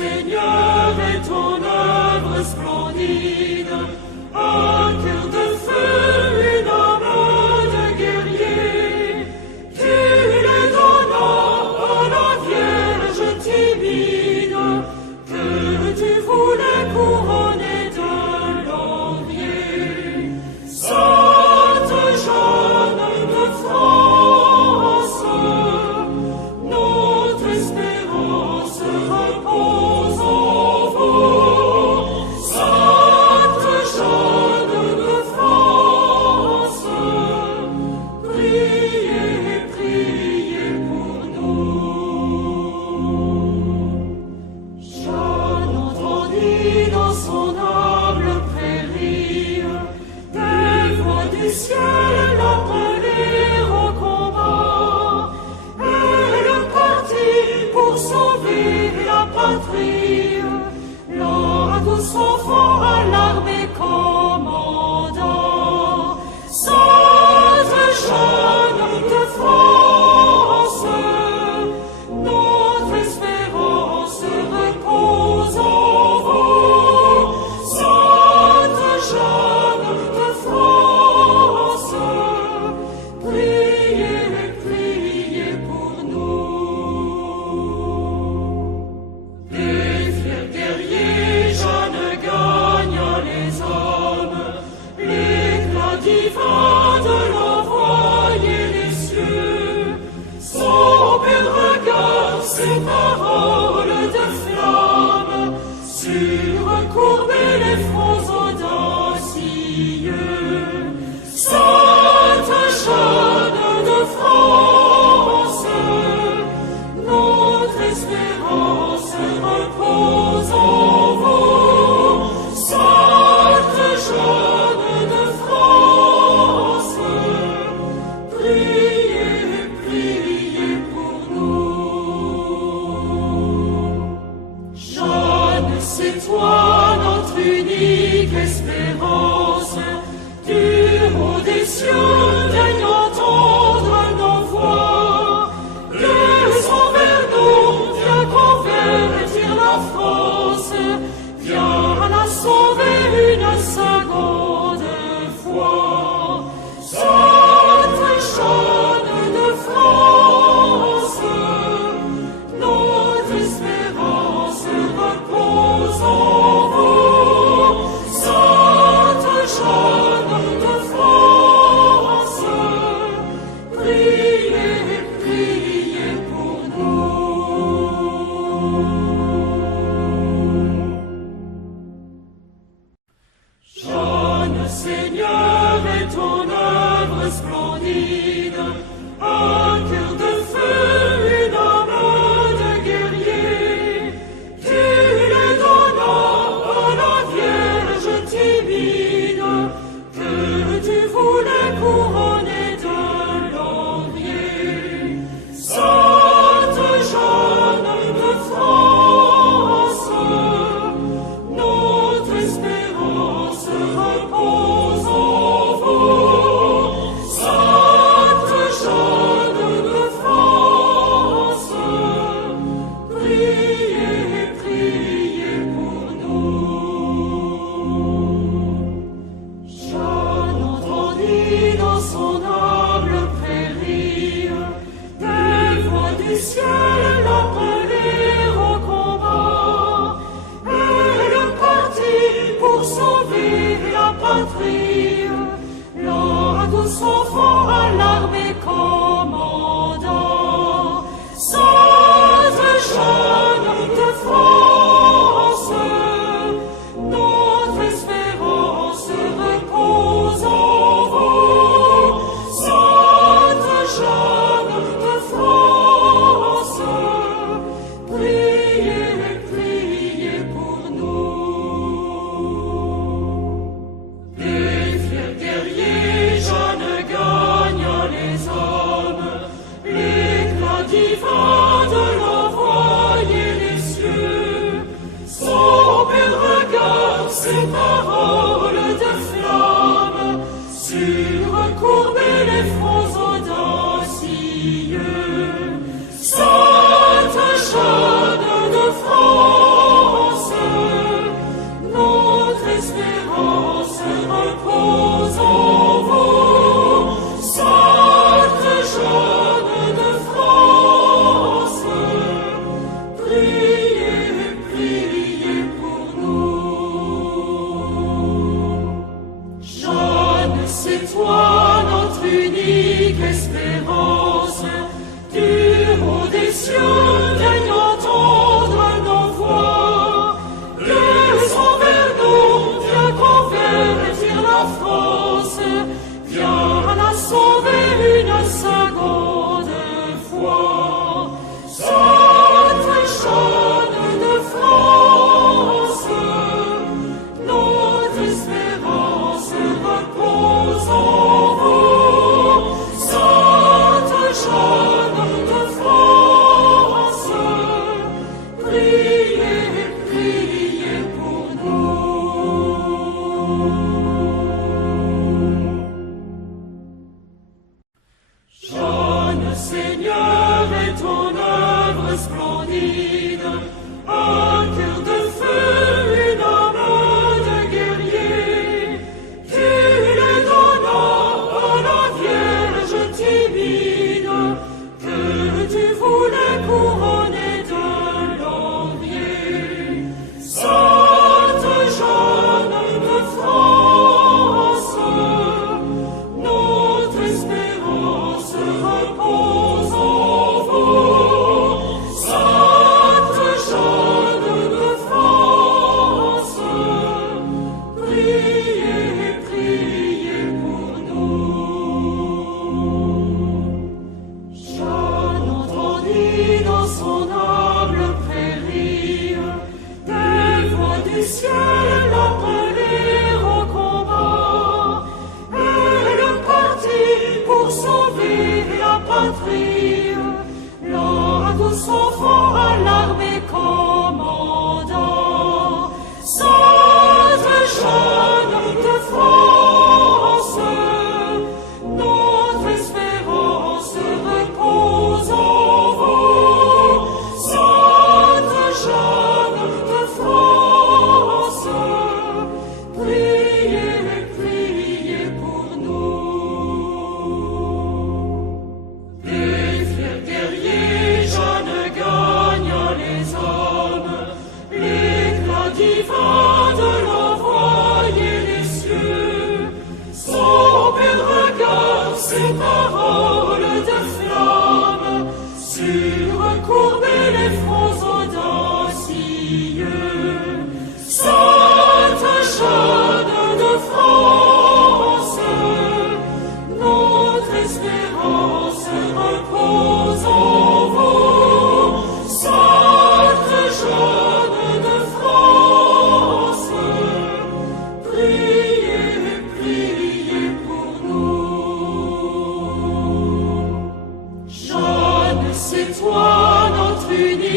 Seigneur est ton œuvre splendide, un cœur de feu, une âme de guerrier. Tu le donnas à la Vierge timide, que tu voulais couronner de laurier. Sainte Jeanne de France, notre espérance repose en vous. Sainte Jeanne de France, priez, priez pour nous. Jeanne entendit dans son humble prairie des voix du ciel l'appeler au combat. Elle partit pour sauver la patrie, la douce enfant à l'armée commandant. Sainte Jeanne de France, notre espérance repose en vous. Sainte Jeanne de France, priez, priez pour nous. Les fiers guerriers, Jeanne gagne les hommes, l'éclat divin de l'envoyer les cieux. Son pur regard, ses paroles de flamme, surcourber les fronts audacieux. Sainte Jeanne de France, notre espérance repose en vous. Sainte Jeanne de France, priez, priez pour nous. Jeanne, c'est toi notre unique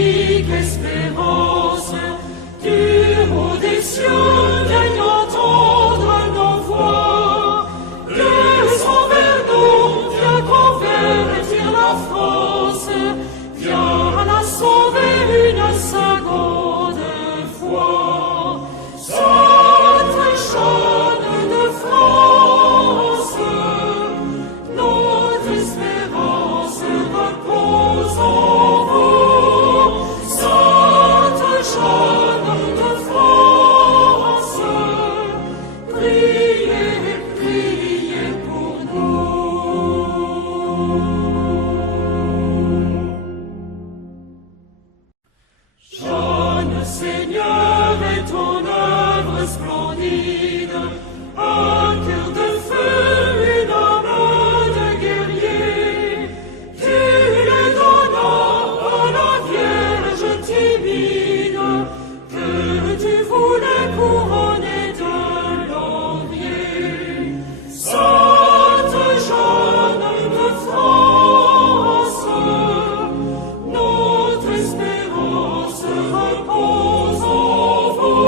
unique espérance, du haut des cieux daigne entendre nos voix, descends vers nous, viens convertir la France, viens la sauver une seconde fois. Sainte Jeanne de France, notre espérance repose en vous. Sainte Jeanne de France, priez, priez pour nous. Jeanne, Seigneur, est ton œuvre splendide, un cœur de feu, une âme de guerrier. Tu le donnas à la Vierge timide, que tu voulais couronner de laurier. Sainte Jeanne de France, notre espérance repose en vous.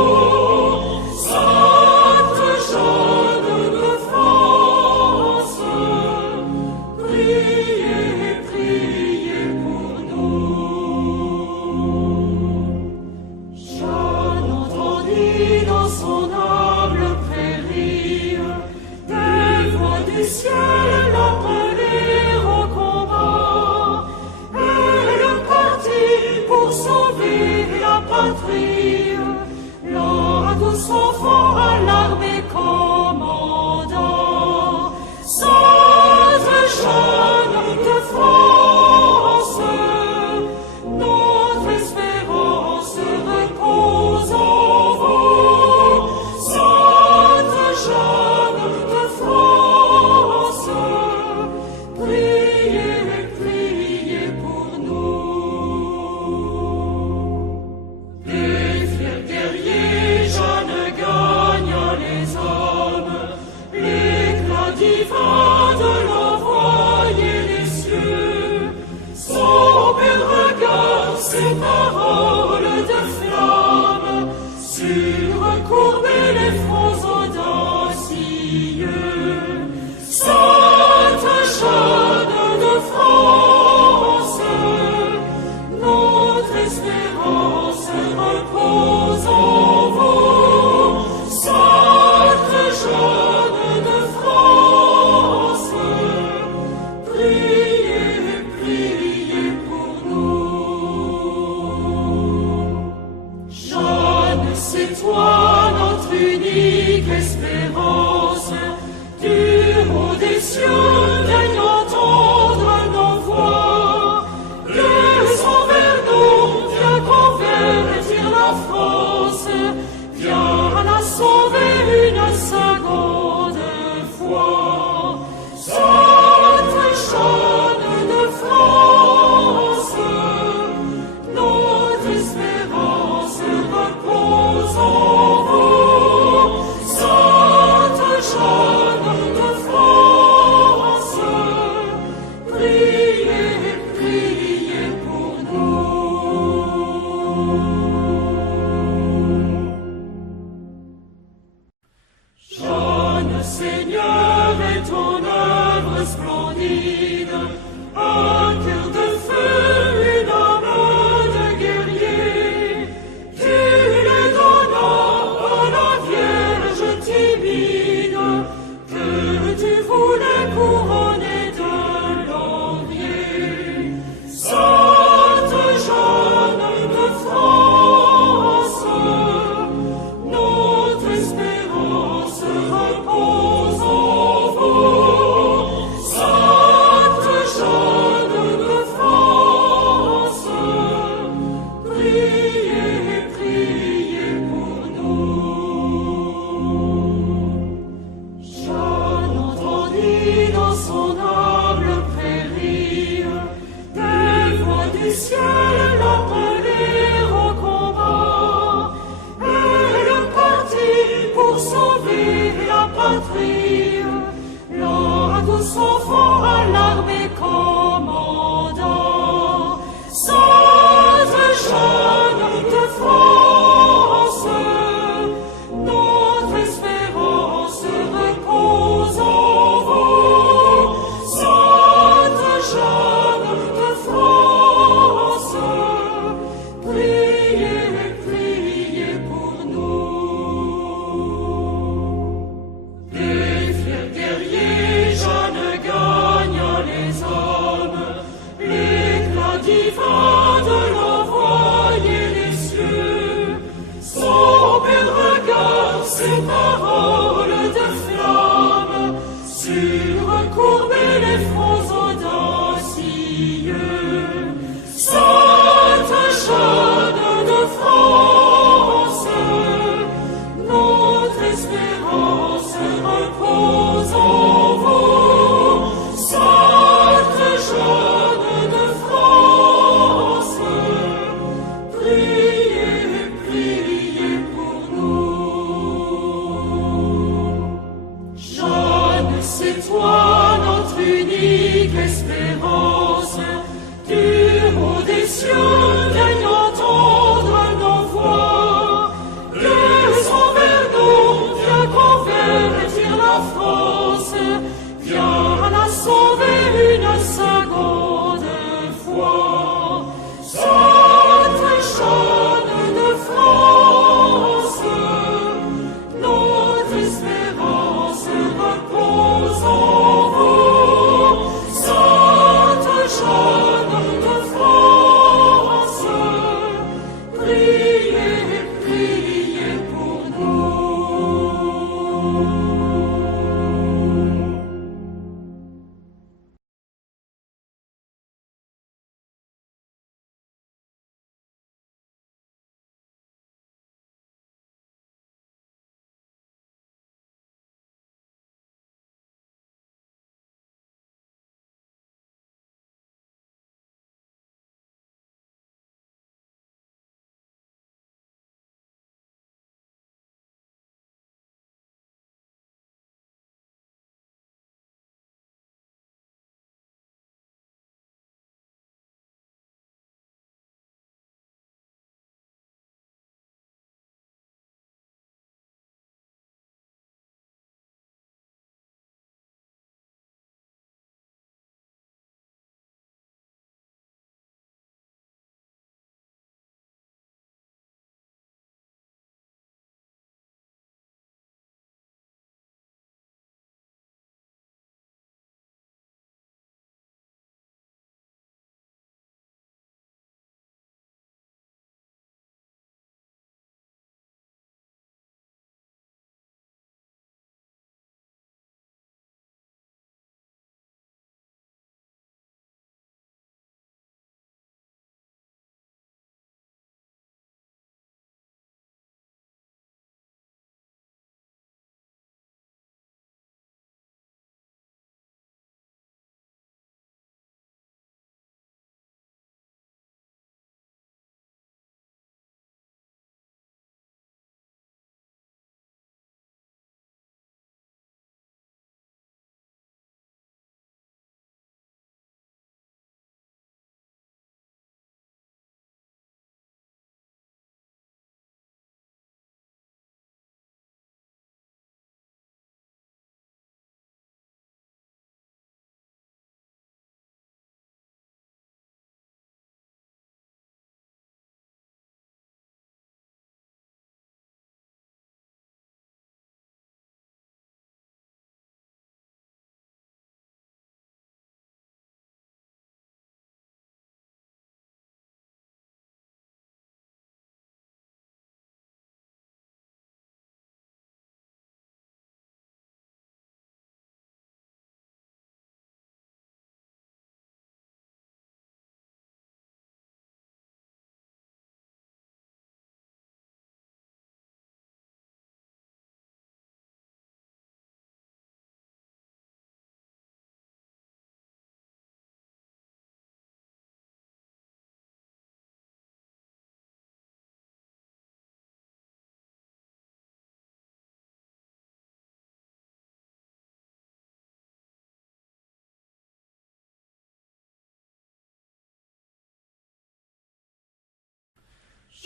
Sainte Jeanne de France, priez, priez pour nous. Jeanne entendit dans son humble prairie des voix du ciel l'appeler au combat. Elle partit pour sauver la patrie, la douce enfant à l'armée commandant. Sainte Jeanne de France, notre espérance repose en vous. Sainte Jeanne de France, priez, priez pour nous. Les fiers guerriers, Jeanne gagne les hommes, l'éclat divin de l'envoyer des cieux. Son bel regard, ses paroles de flamme, surcourber les fronts audacieux. Sainte Jeanne de France, notre espérance repose en vous. Sainte Jeanne de France, priez, priez pour nous. Jeanne, c'est toi notre unique espérance, du haut des cieux daigne entendre nos voix, descends vers nous, viens convertir la France, viens la sauver une seconde fois. Sainte Jeanne de France, notre espérance repose en vous. Sainte Jeanne de France, priez, priez pour nous.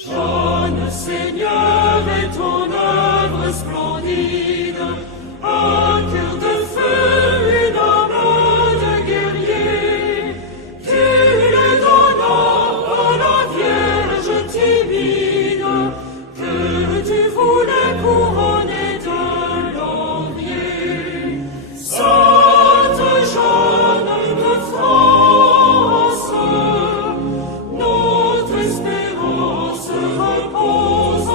Jeune Seigneur est ton œuvre splendide, un cœur de feu, une âme de guerrier. Tu le donnas à la Vierge timide, que tu voulais couronner de laurier. Sainte Jeanne de France, notre espérance repose en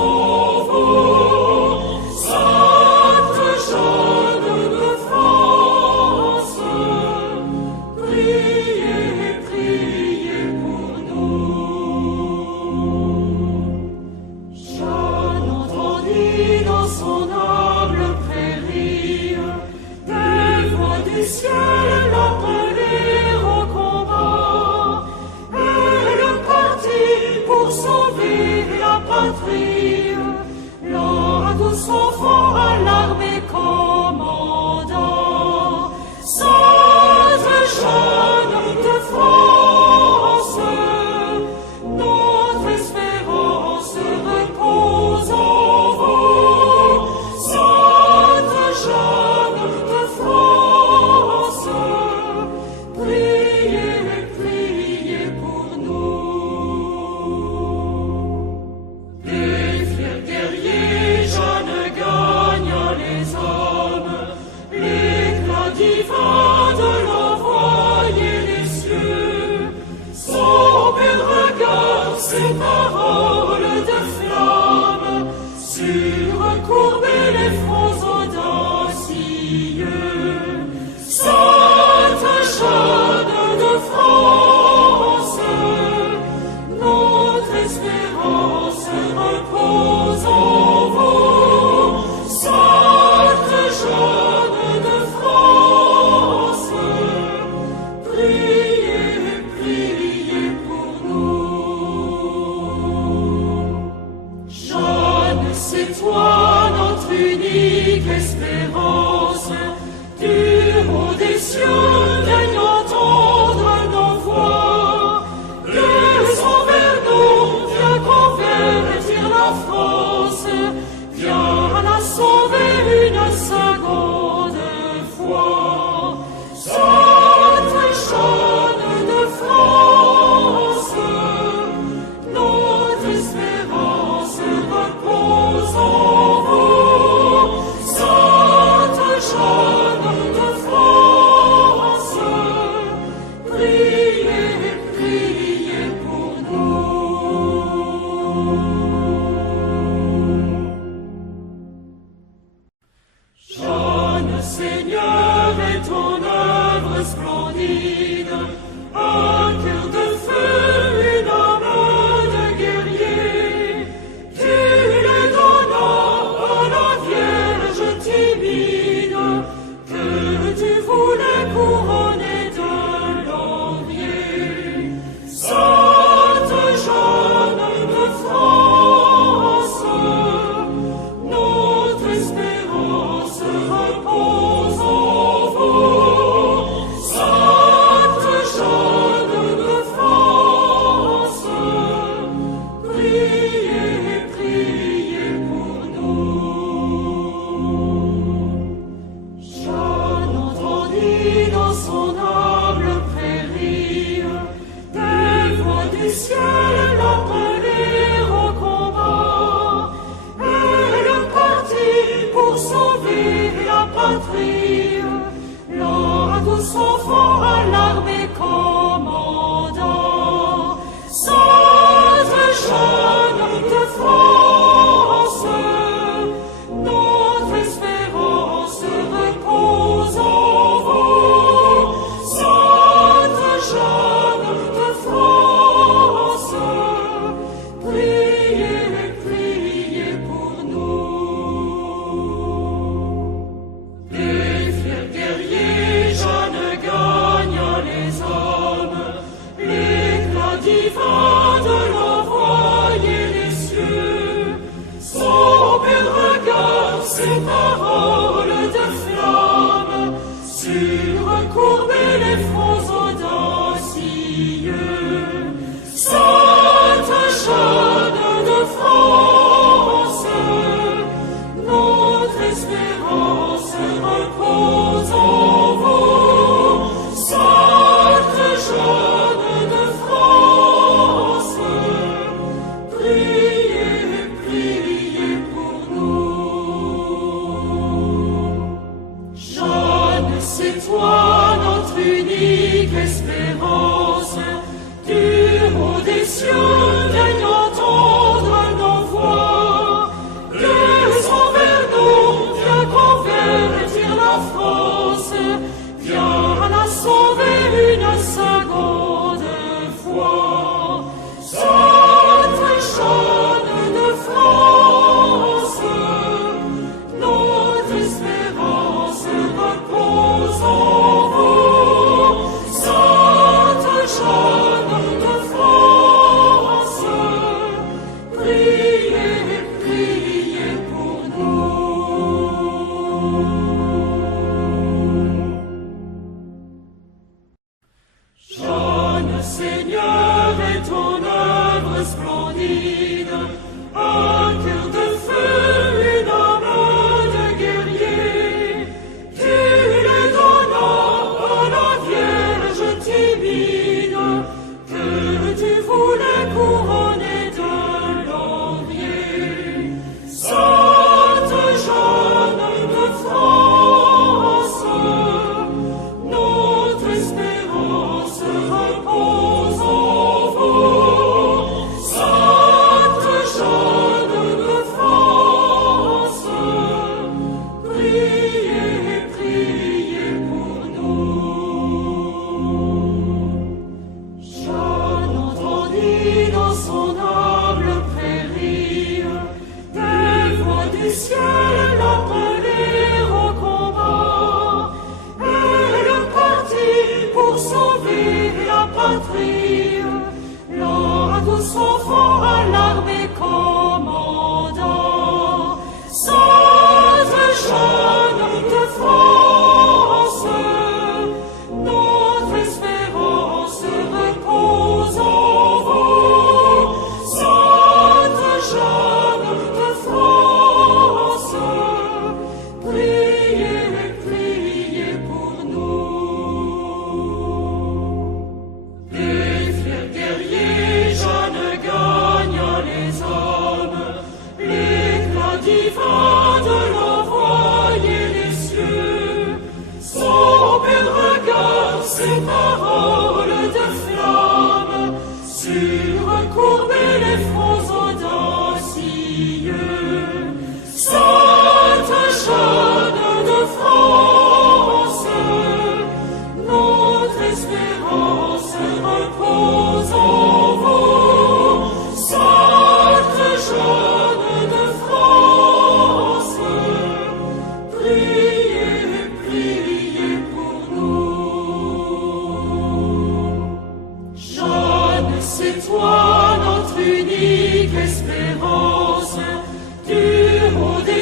vous. Sainte Jeanne de France, priez, priez pour nous. Jeanne entendit dans son humble prairie des voix du ciel l'appeler au combat. Elle partit pour sauver la patrie, la douce enfant à l'armée commanda. Sainte Jeanne de France, notre espérance repose en vous. Sainte Jeanne de France, priez, priez pour nous. Les fiers guerriers, Jeanne gagne les hommes, l'éclat divin de l'envoyer des cieux. Son pur regard, ses paroles de flamme, surcourber les fronts audacieux. Sainte Jeanne de France, notre espérance repose en vous. Sainte Jeanne de France, priez, priez pour nous. Jeanne, c'est toi notre unique espérance. Du haut des cieux, viens entendre nos voix. Descends vers nous, viens convertir la France. Viens la sauver une seconde fois. Sainte Jeanne de France, notre espérance repose en vous. Sainte Jeanne de France,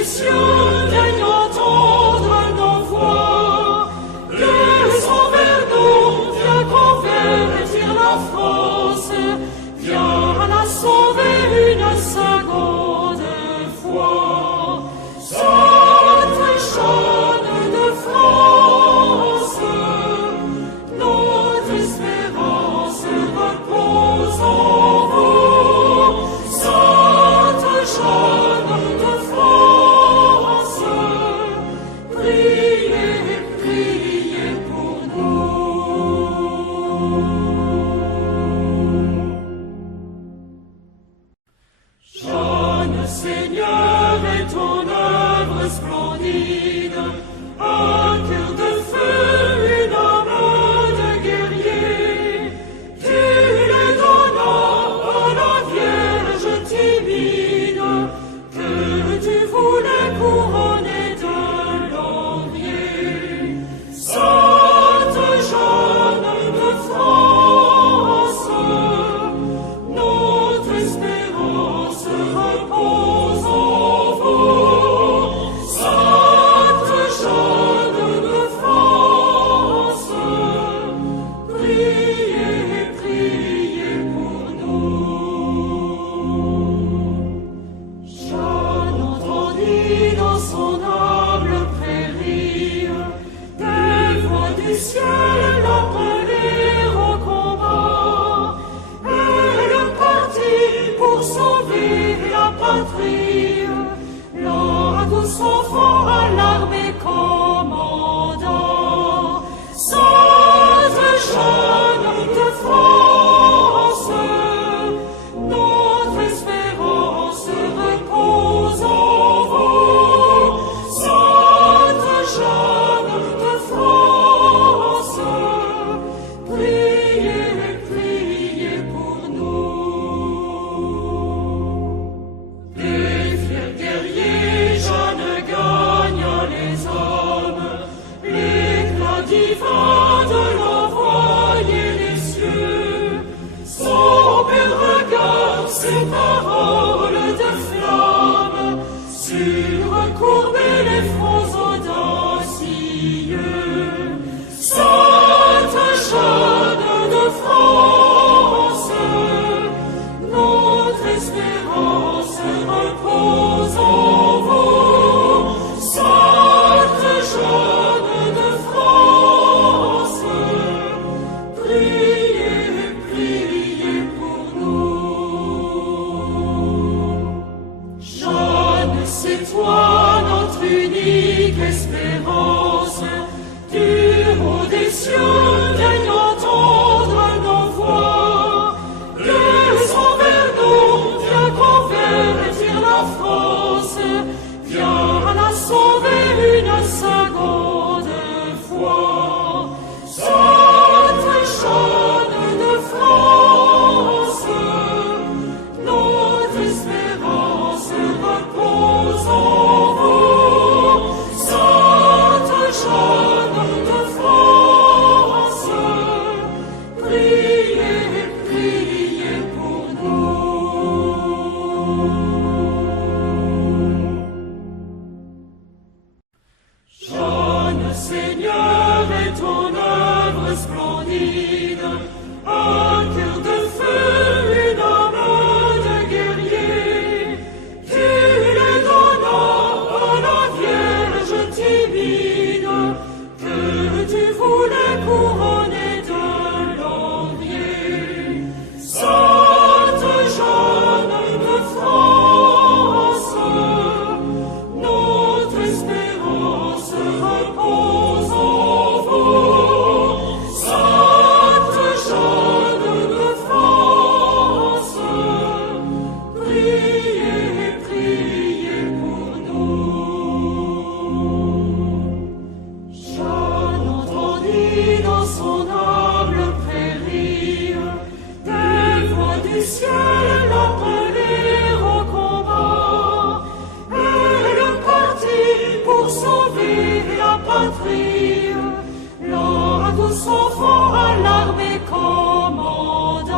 des cieux, vienne entendre nos voix. Descends vers nous, viens convertir la France, viens la sauver une seconde fois. Sainte Jeanne de France, notre espérance repose en vous. Sainte Jeanne de France, priez, priez pour nous. Jeanne, Seigneur, est ton œuvre splendide, un cœur de feu, une âme de guerrier. Tu le donnas à la Vierge timide, que tu voulais couronner de laurier. Sainte Jeanne de France, notre espérance repose en vous. Sainte Jeanne de France, priez, priez pour nous. Jeanne entendit dans son humble prairie des voix du ciel l'appeler au combat. Elle partit pour sauver la patrie, là tout son front à l'armée commandant. Sainte Jeanne de France, notre espérance repose en vous. Sainte Jeanne de France, priez, priez pour nous. Les fiers guerriers, Jeanne gagne les hommes, l'éclat divin de l'envoyer les cieux. Son pur regard, ses paroles de flamme, surcourber les fronts audacieux. Sainte Jeanne de France, notre espérance repose en vous. Sainte Jeanne de France, priez, priez pour nous. Jeanne, c'est toi notre unique espérance. Du haut des cieux, vienne entendre nos voix. Descends vers nous, viens convertir la France, viens la sauver une seconde fois. Sainte Jeanne de France, notre espérance repose en vous. Sainte Jeanne de France, priez, priez pour nous. Jeanne, Seigneur, est ton œuvre splendide, un cœur de feu, une âme de guerrier. Tu le donnas à la Vierge timide, que tu voulais couronner de laurier. Sainte Jeanne de France, notre espérance repose en vous. Sainte Jeanne de France, priez, priez pour nous. Jeanne entendit dans son humble prairie des voix du ciel l'appeler au combat. Elle partit pour sauver la patrie, là tout son front à l'armée commandant.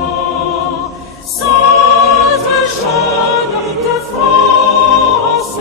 Sainte Jeanne de France,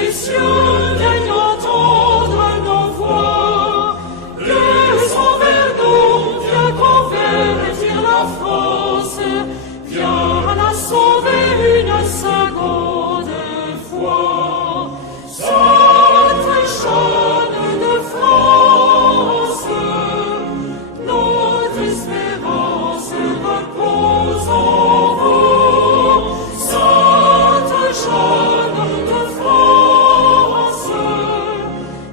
des cieux daigne entendre nos voix. Descends vers nous, viens convertir la France, viens la sauver une seconde fois. Sainte Jeanne de France, notre espérance repose en vous. Sainte Jeanne de France,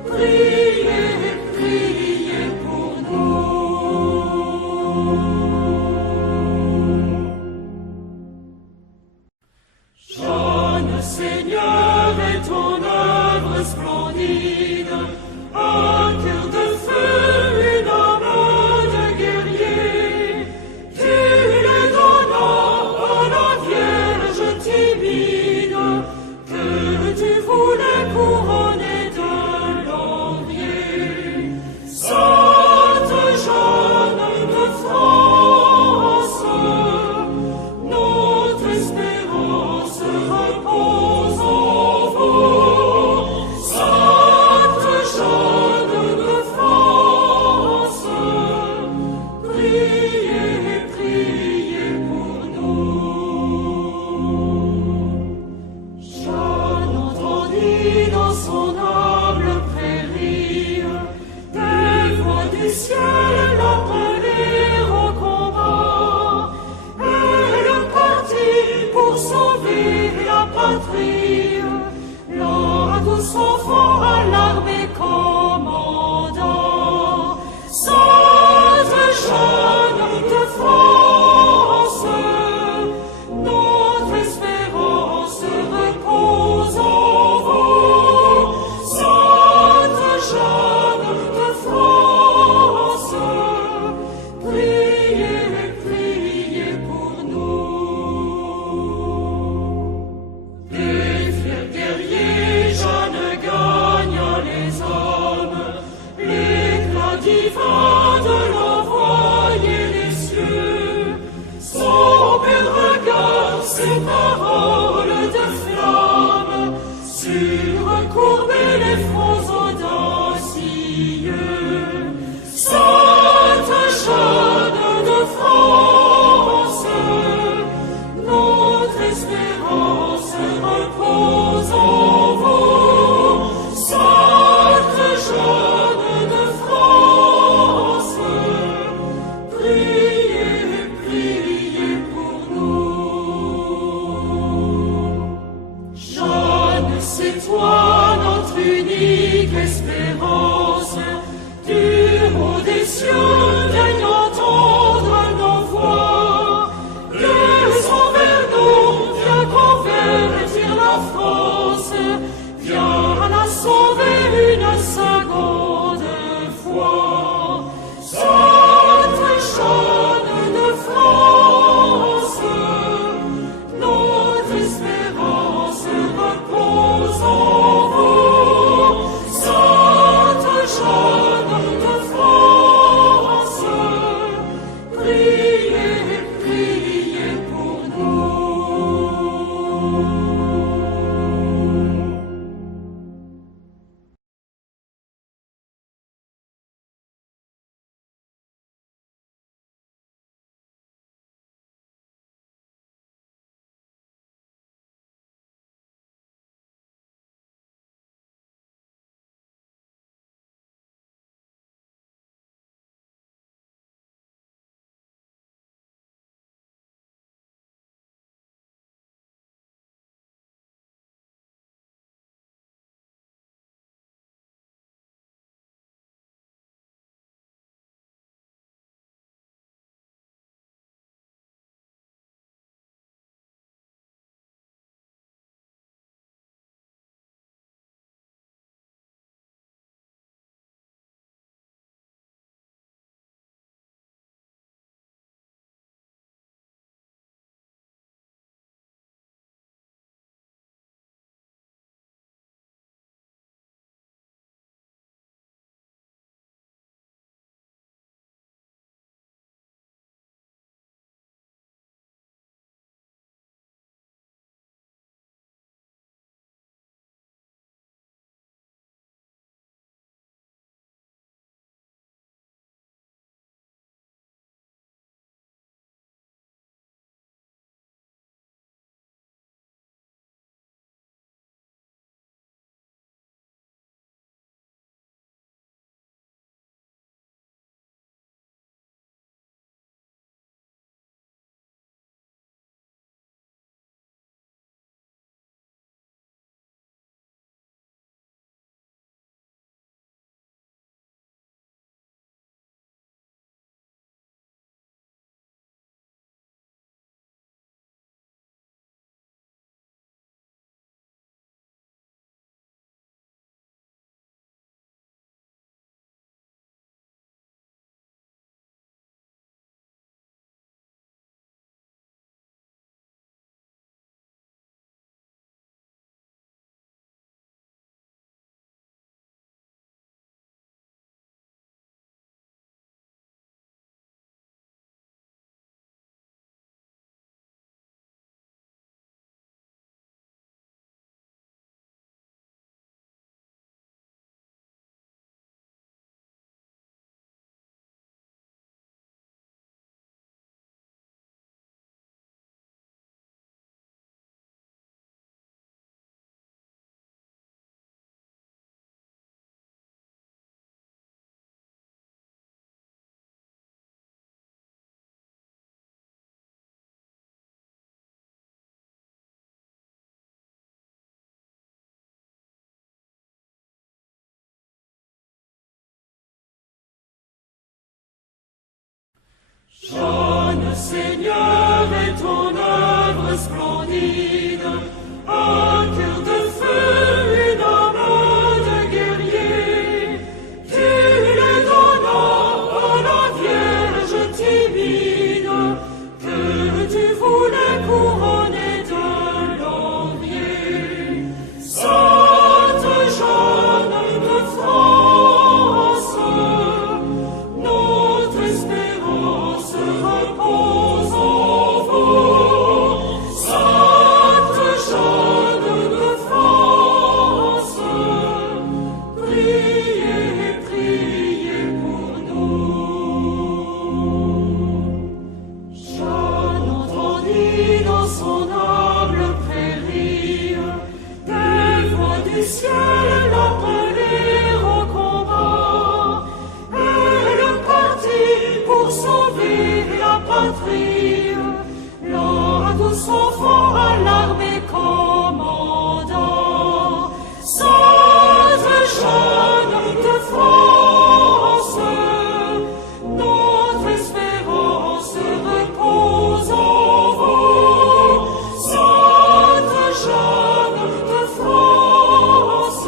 priez, priez pour nous. Jeanne, Seigneur, est ton œuvre splendide, un cœur de feu, une âme de guerrier. Tu le donnas à la Vierge timide, que tu voulais couronner de laurier. Sainte Jeanne de France, notre espérance repose en vous. Sainte Jeanne de France, priez, priez pour nous. Jeanne entendit dans son humble prairie des voix du ciel l'appeler au combat. Elle partit pour sauver la patrie, la douce enfant à l'armée commandant. Sainte Jeanne de France, notre espérance repose en vous. Sainte Jeanne de France, priez, priez pour nous. Les fiers guerriers, Jeanne gagne les hommes, l'éclat divin de l'envoyer des cieux. Son bel regard, ses paroles de flamme, sur courber les fronts audacieux. Sainte Jeanne de France, notre espérance repose en vous. Sainte Jeanne de France, priez, priez pour nous. Jeanne, c'est toi notre unique espérance. Du haut des cieux, daigne entendre nos voix. Descends vers nous, viens convertir la France, viens la sauver une seconde fois. Sainte Jeanne de France, notre espérance repose en vous. Jeune Seigneur, et ton œuvre splendide, un cœur de feu, une âme de guerrier, tu le donnas à la Vierge timide, que tu voulais couronner de laurier. Sainte Jeanne de France, notre espérance repose en vous. Sainte Jeanne de France, priez, priez pour nous. Jeanne entendit dans son humble prairie des voix du ciel l'appeler au combat. Elle partit pour sauver la patrie, la douce enfant à l'armée commandant. Sainte Jeanne de France, notre espérance repose en vous. Sainte Jeanne de France,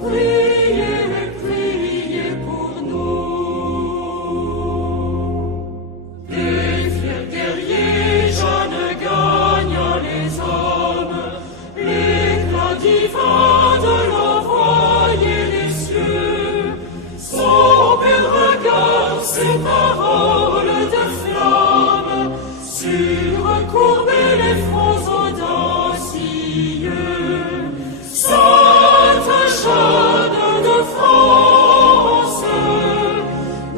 priez, priez pour nous. Les fiers guerriers, Jeanne gagne les hommes, l'éclat divin de l'envoyer les cieux. Son bel regard, ses paroles de flamme, surcourber les fronts audacieux. Sainte Jeanne de France,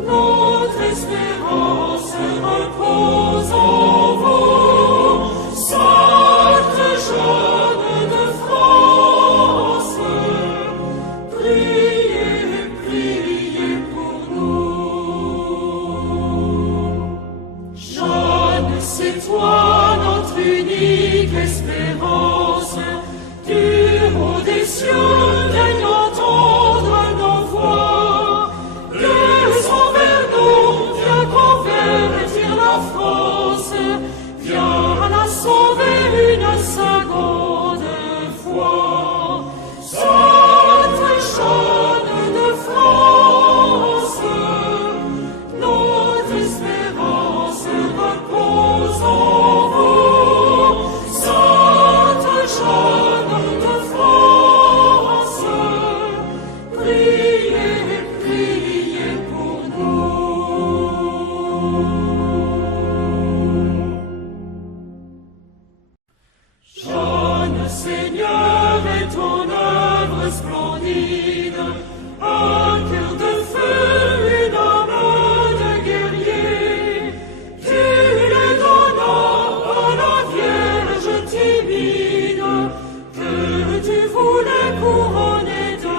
notre espérance repose en vous. Sainte Jeanne de France, priez, priez pour nous. Jeanne, c'est toi notre unique espérance, du haut des cieux vienne entendre nos voix, que vers nous viens convertir la France, viens la sauver une seconde fois. Sainte Jeanne de France, notre espérance repose en vous. Sainte Jeanne de France, priez, priez pour nous. Jeanne, Seigneur, et ton œuvre splendide, un cœur de feu, une âme de guerrier, tu le donnas à la Vierge timide, que tu voulais couronner de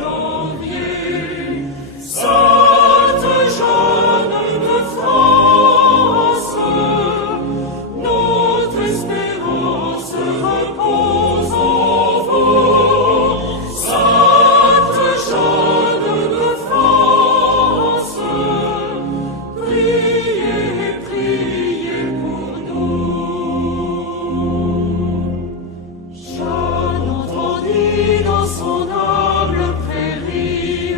laurier. Sainte Jeanne de France, notre espérance repose en vous. Sainte Jeanne de France, priez, priez pour nous. Jeanne entendit dans son humble prairie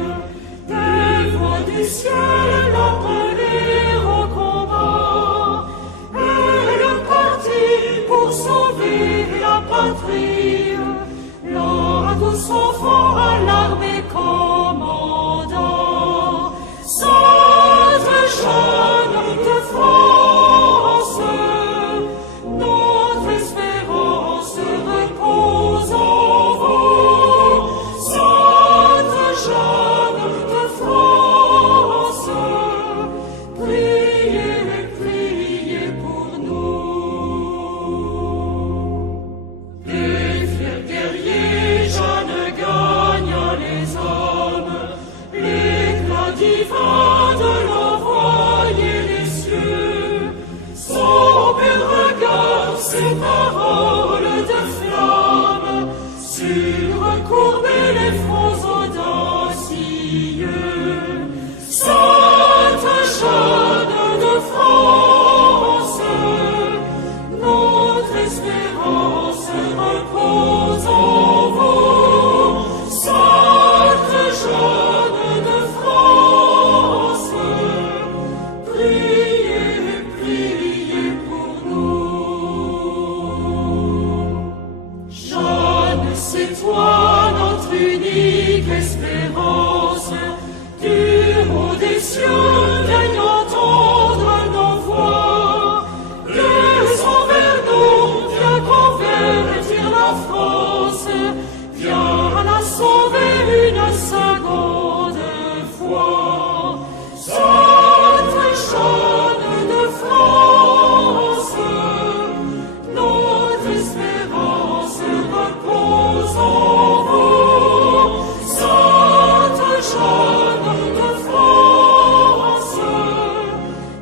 des voix du ciel l'appeler au combat. Elle partit pour sauver la patrie, la douce enfant à l'armée commandant. Sainte Jeanne de France, notre espérance repose en vous. Sainte Jeanne de France, c'est toi notre unique espérance. Du haut des cieux, viens entendre nos voix. Descends vers nous, viens convertir la France. Viens la sauver une seconde fois. Sainte Jeanne de France, notre espérance repose en vous. Sainte Jeanne de France,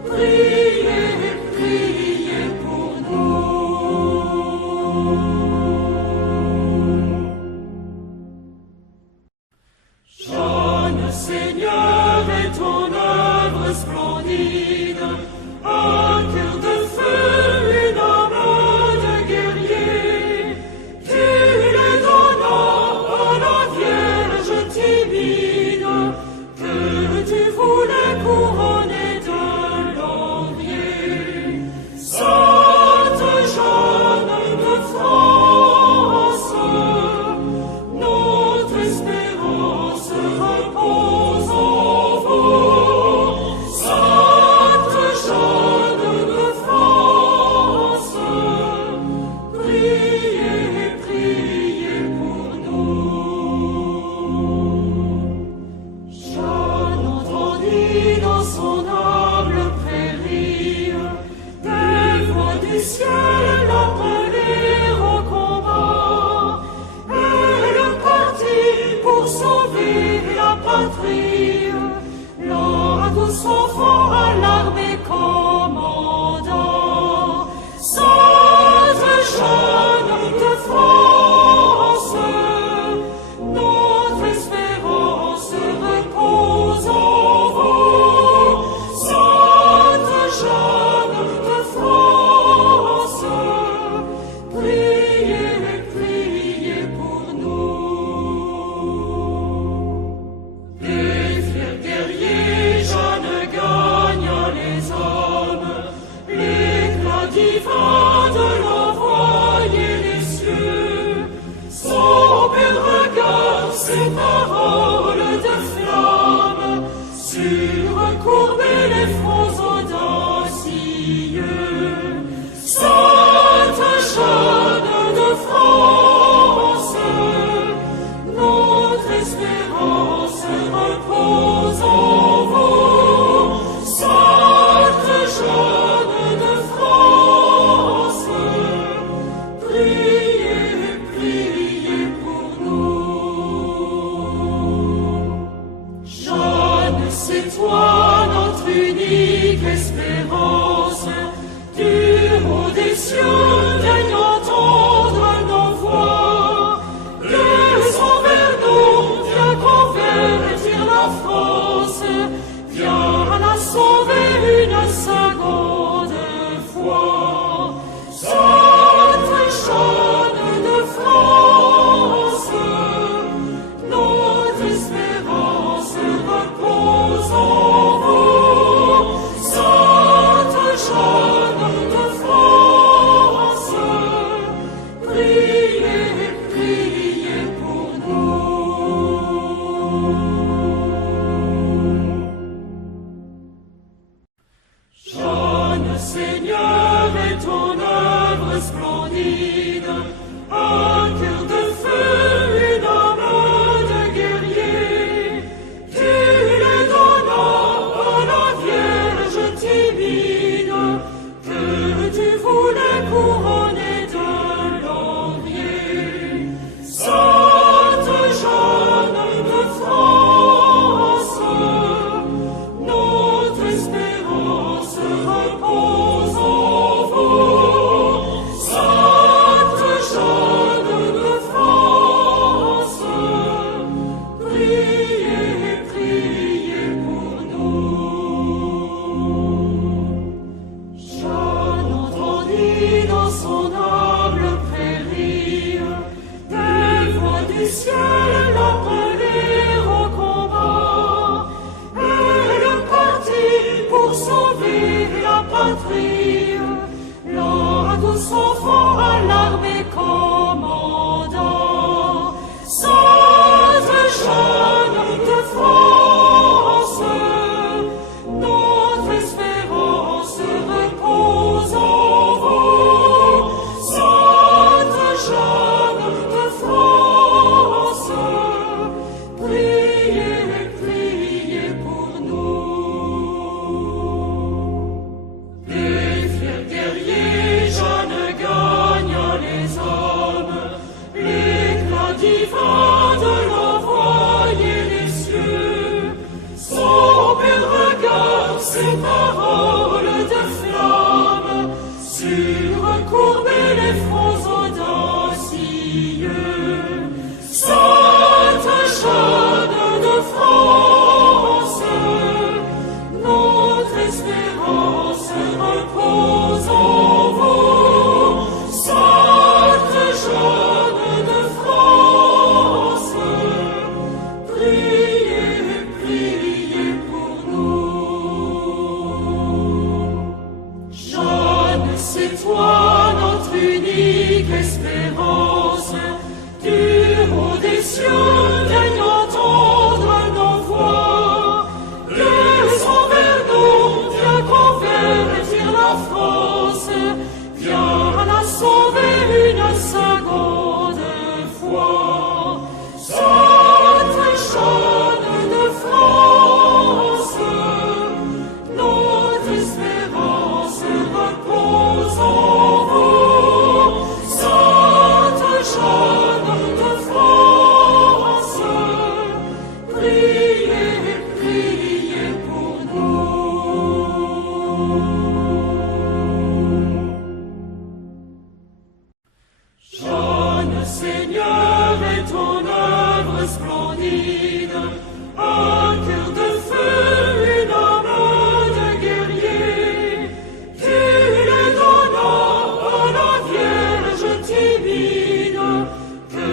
priez, priez pour nous. Jeanne, Seigneur, est ton œuvre splendide, un cœur de feu, une âme de guerrier. Tu les donnas à la Vierge timide, que tu voulais couronner de laurier. Sainte Jeanne de France, notre espérance repose en vous. Sainte Jeanne de France, priez, priez pour nous. Jeanne entendit dans son humble prairie des voix du ciel l'appeler au combat. Elle partit pour sauver la patrie, là tous enfants à l'armée commandant. Sainte Jeanne de France, notre espérance repose en vous. Sainte Jeanne de France, priez, priez pour nous. Les fiers guerriers, Jeanne gagne les hommes, l'éclat divin de l'envoyer des cieux. Son bel regard, ses paroles de flamme, surcourber les fronts audacieux. Sainte Jeanne de France, notre espérance repose en vous. Sainte Jeanne de France, priez, priez pour nous. Jeanne, c'est toi notre unique espérance. Du haut des cieux, viens entendre nos voix. Descends vers nous, viens convertir la France. Viens la sauver une seconde fois. Sainte Jeanne de France, notre espérance repose en vous. Sainte Jeanne de France, priez, priez pour nous. Jeanne, Seigneur, est ton œuvre splendide, un cœur de feu, une âme de guerrier. Tu les donnas à la Vierge timide, que tu voulais couronner de laurier. Sainte Jeanne de France, notre espérance repose en vous. Sainte Jeanne de France, priez, priez pour nous. Jeanne entendit dans son humble prairie des voix du ciel l'appeler au combat. Elle partit pour sauver la patrie, là tous enfants à l'armée commandant. Seigneur, est ton œuvre splendide. Un cœur de feu, une âme de guerrier. Tu le donnas à la Vierge timide, que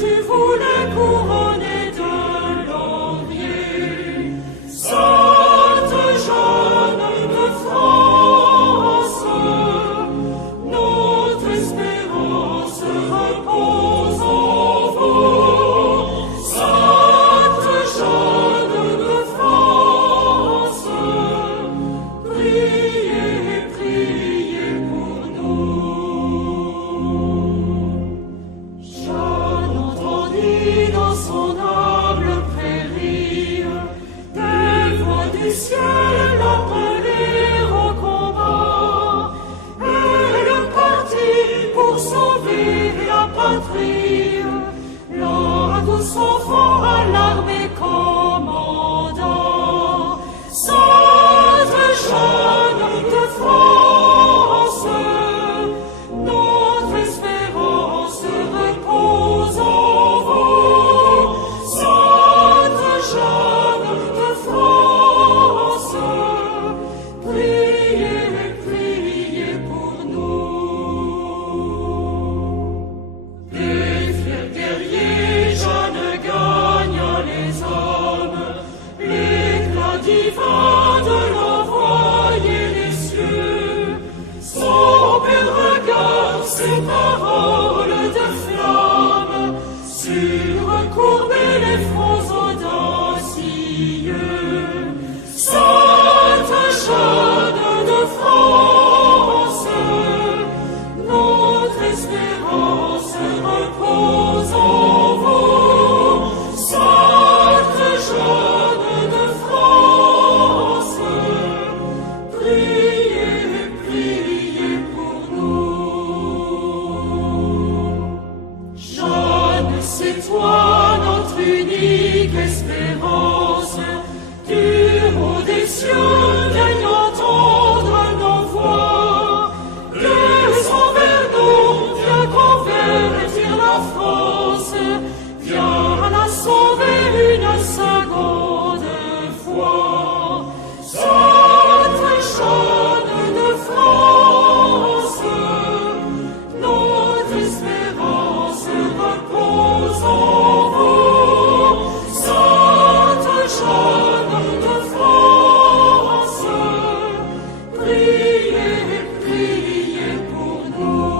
tu voulais couronner de laurier. Sainte Jeanne de France, notre espérance repose en vous. Sainte Jeanne de France, priez, priez pour nous. Jeanne entendit dans son humble prairie des voix du ciel l'appeler au combat. Elle partit pour sauver la patrie, la douce enfant à l'armée commandant. Sainte Jeanne de France, notre espérance repose en vous. Sainte Jeanne de France, priez, priez pour nous. Les fiers guerriers, Jeanne gagne les hommes, l'éclat divin de l'envoyer les cieux. Son pur regard, ses paroles de flamme, surcourber les fronts audacieux. Sainte Jeanne de France, notre espérance repose en vous. Sainte Jeanne de France, priez, priez pour nous. Jeanne, c'est toi notre unique espérance. Du haut des cieux, viens entendre nos voix. Descends vers nous, viens convertir la France. Viens la sauver une seconde fois. Sainte Jeanne de France, notre espérance repose en vous. Sainte Jeanne de France, priez, priez pour nous.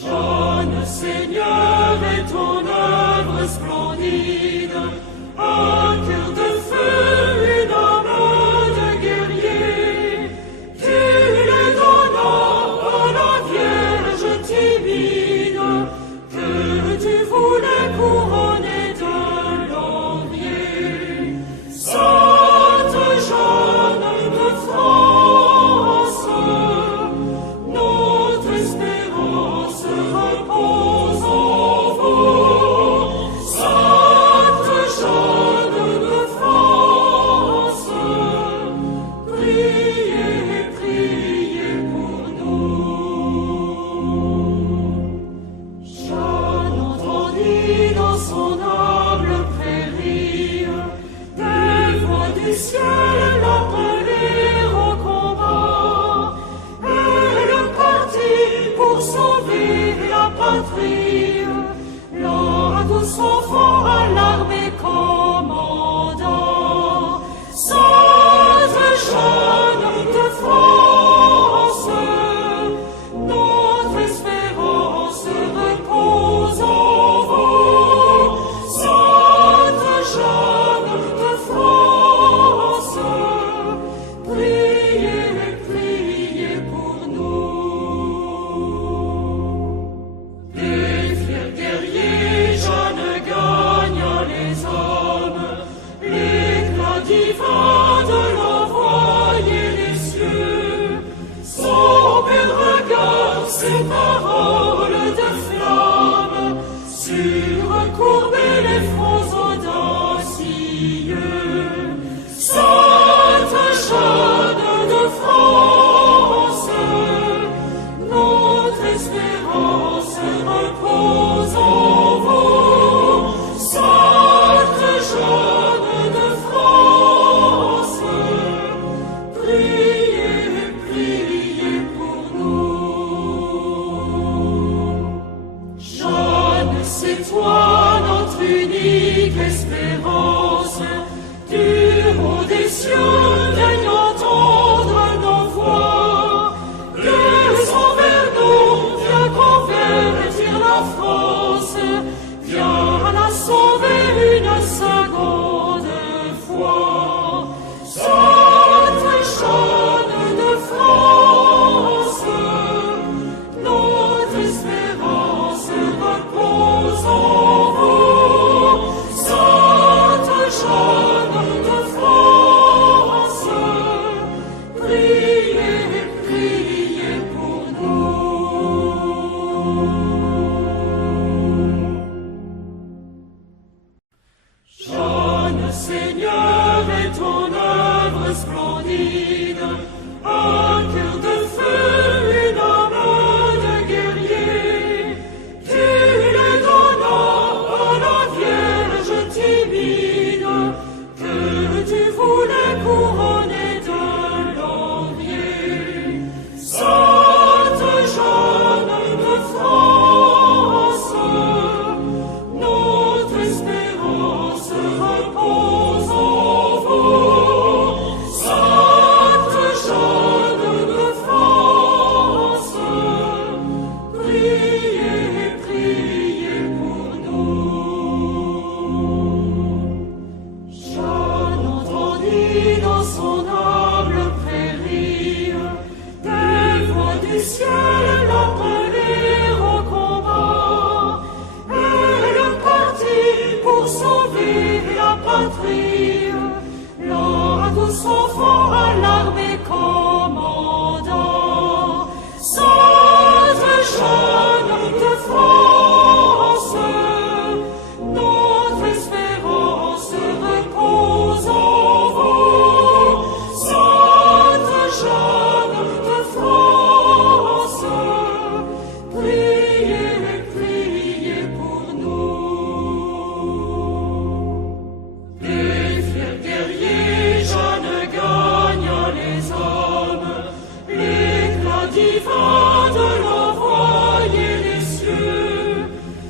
Jeune Seigneur est ton œuvre splendide, un cœur de feu, une âme de guerrier. Tu le donnas à la Vierge timide, que tu voulais couronner de laurier. Sainte Jeanne de France, notre espérance repose en vous. Sainte Jeanne de France, priez, priez pour nous. Jeanne entendit dans son humble prairie des voix du ciel l'appeler au combat. Elle partit pour sauver la patrie, la douce enfant à l'armée commanda. Sainte Jeanne de France, ces paroles de flamme, surcourber les fronts audacieux. Sainte Jeanne de France, notre espérance repose en vous. Sainte Jeanne de France, priez, priez pour nous. Jeanne, c'est toi notre unique espérance. Du haut des cieux, viens entendre nos voix. Viens envers nous, viens convertir la France. Viens la sauver une seconde fois. Sainte Jeanne de France, notre espérance repose en vous. Sainte Jeanne de France, priez, priez pour nous. Jeanne, Seigneur, est ton œuvre splendide, un cœur de feu, une âme de guerrier. Tu le donnas à la Vierge timide, que tu voulais couronner de laurier. Sainte Jeanne de France, notre espérance repose en vous. Sainte Jeanne de France, priez, priez pour nous. Jeanne entendit dans son humble prairie des voix du ciel l'appeler au combat. Elle partit pour sauver la patrie, là tout son fort à l'armée commandant. Sainte Jeanne de France, notre espérance repose en vous. Sainte Jeanne de France, priez, priez pour nous. Les fiers guerriers, Jeanne gagne les hommes, l'éclat divin de l'envoyer les cieux.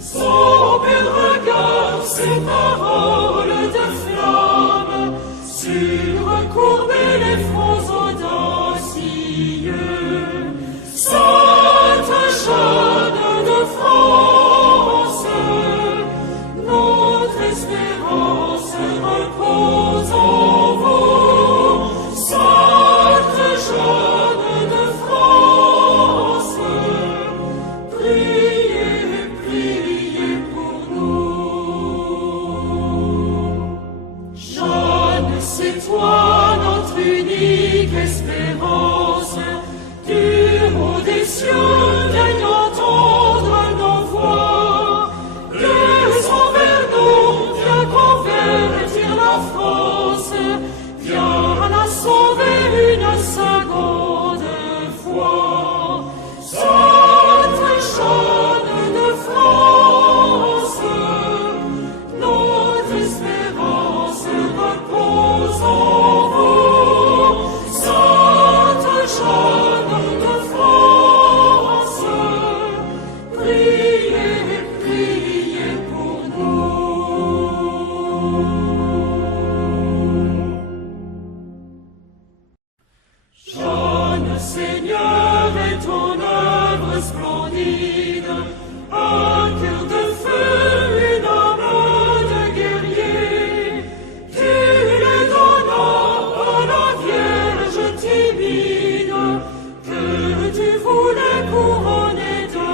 Son bel regard, ses paroles de flamme, surcourber les fronts audacieux. Sainte Jeanne de France, notre espérance repose en vous. Sainte Jeanne de France, priez, priez pour nous. Jeanne, c'est toi notre unique espérance. Du haut des cieux, viens entendre nos voix. Viens envers nous, viens convertir la France. Viens la sauver une seconde fois. Sainte Jeanne de France, notre espérance repose en vous. Sainte Jeanne de France, priez, priez pour nous. Jeanne, Seigneur, est ton œuvre splendide, un cœur de feu, une âme de guerrier. Tu le donnas à la Vierge timide, que tu voulais couronner de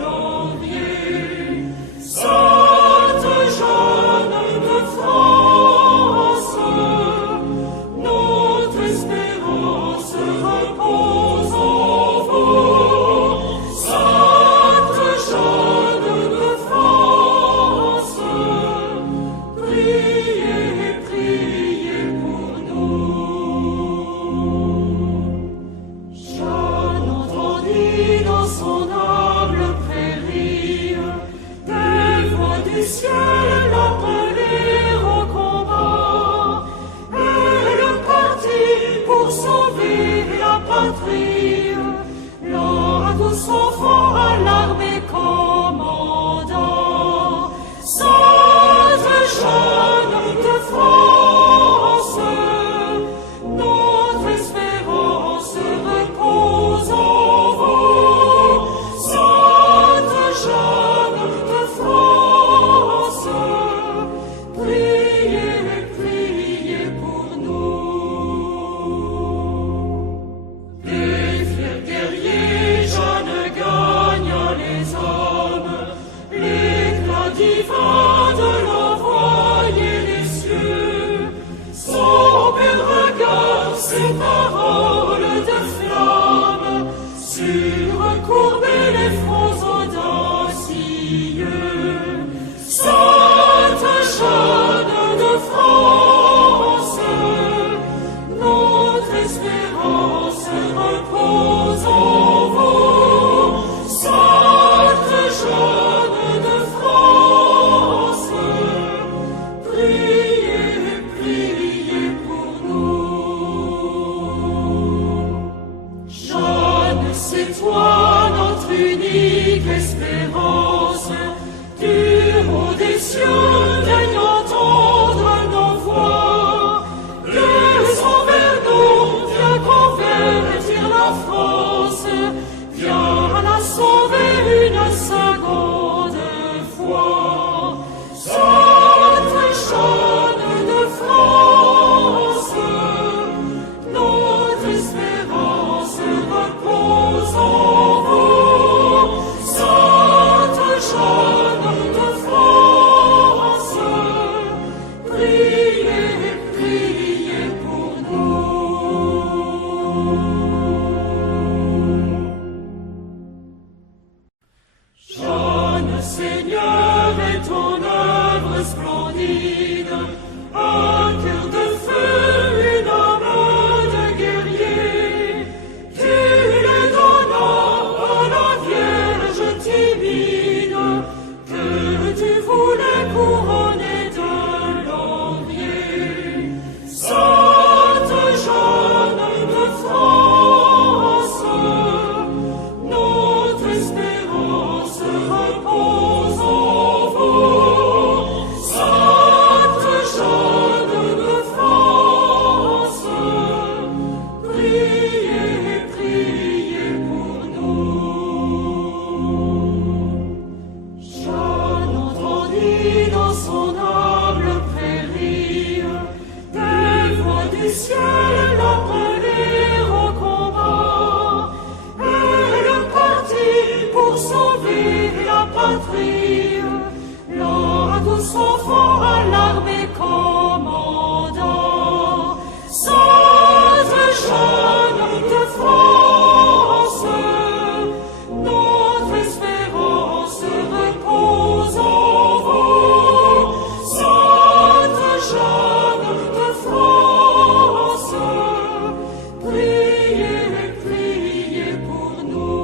laurier. Sainte Jeanne de France, notre espérance repose en vous. ciel appelés au combat. Elle partit pour sauver la patrie. Là, tous enfants à l'armée commandant. Sainte Jeanne de France, notre espérance repose en vous. Sainte Jeanne de France, priez, priez pour nous. Les fiers guerriers, Jeanne gagne les hommes, l'éclat divin de l'envoyer les cieux. Son bel regard, ses paroles de flamme, surcourber les fronts audacieux. Sainte Jeanne de France, notre espérance repose en vous. Sainte Jeanne de France, priez, priez pour nous. Jeanne, c'est toi notre unique espérance. Du haut des cieux, daigne entendre nos voix. Descends vers nous, viens convertir la France. Viens la sauver une seconde fois. Sainte Jeanne de France, notre espérance repose en vous. Sainte Jeanne de France, priez, priez pour nous. Jeanne, Seigneur, est ton œuvre splendide, un cœur de feu, une âme de guerrier. Tu le donnas à la Vierge timide, que tu voulais couronner de laurier. Sainte Jeanne de France, notre espérance repose en vous. Sainte Jeanne de France, priez, priez pour nous. Jeanne entendit dans son humble prairie des voix du ciel appeler au combat. Elle partit pour sauver la patrie. Là, tous enfants à l'armée commandant. Sainte Jeanne de France, notre espérance repose en vous. Sainte Jeanne de France, priez, priez pour nous.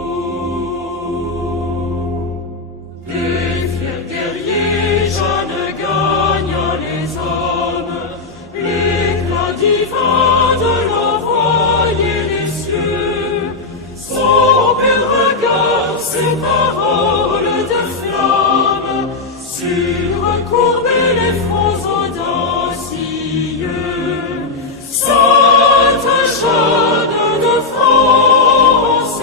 Les fiers guerriers, Jeanne gagne les hommes, l'éclat divin de l'envoyer les cieux. Son bel regard, ses paroles de flamme, surcourber les fronts audacieux. Sainte Jeanne de France,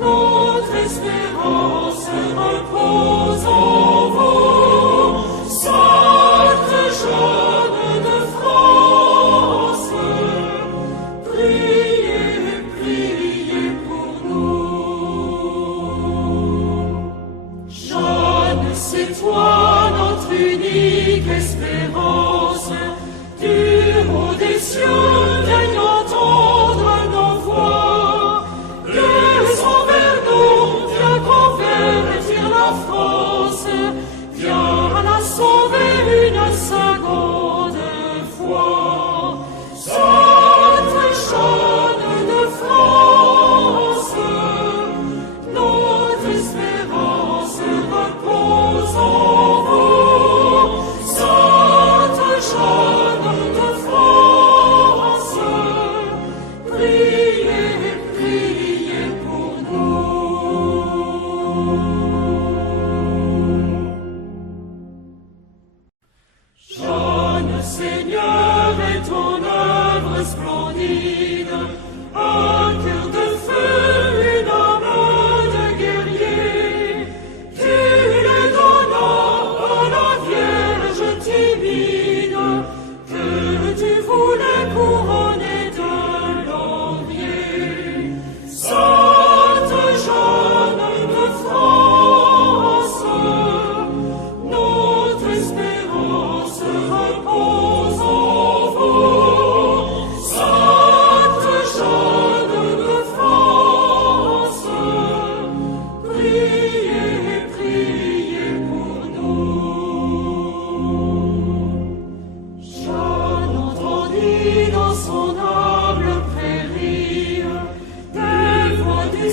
notre espérance repose en vous. Sainte Jeanne de France, priez, priez pour nous.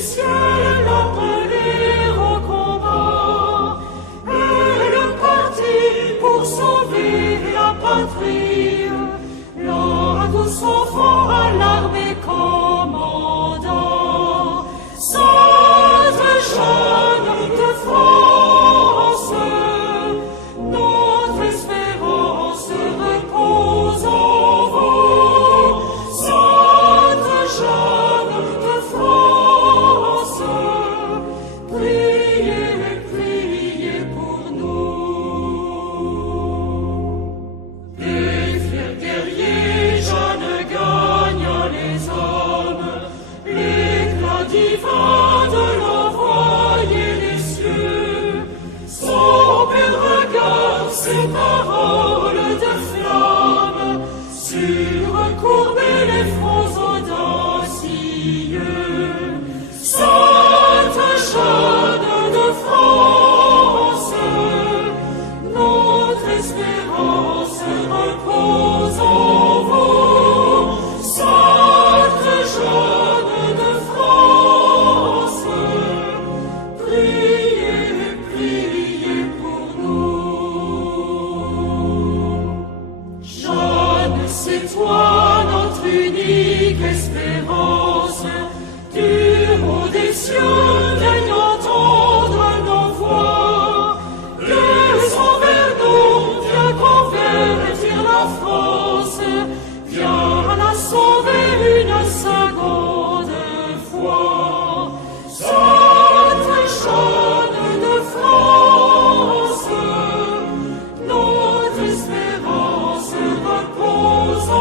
ciel appelés au combat. Elle partit pour sauver la patrie. Là, tous enfants à l'armée commandant. Sainte Jeanne de France, notre espérance repose en vous. Sainte Jeanne de France, priez, priez pour nous. Des fiers guerriers, Jeanne gagne les hommes, l'éclat divin de l'envoyer les cieux. Son bel regard, ses paroles de flamme, surcourber les fronts audacieux. Sainte Jeanne de France, notre espérance repose en vous. Sainte Jeanne de France, priez, priez pour nous. Jeanne, c'est toi notre unique espérance. Du haut des cieux, viens entendre nos voix. Descends vers nous, viens convertir la France. Viens la sauver une seconde fois. Sainte Jeanne de France, notre espérance repose en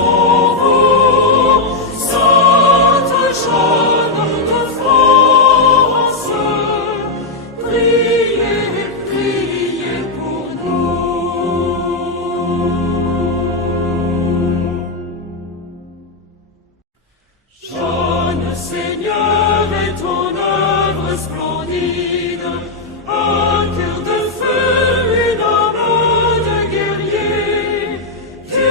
vous. Sainte Jeanne de France, priez, priez pour nous. Jeanne, Seigneur, est ton œuvre splendide, un cœur de feu, une âme de guerrier. Tu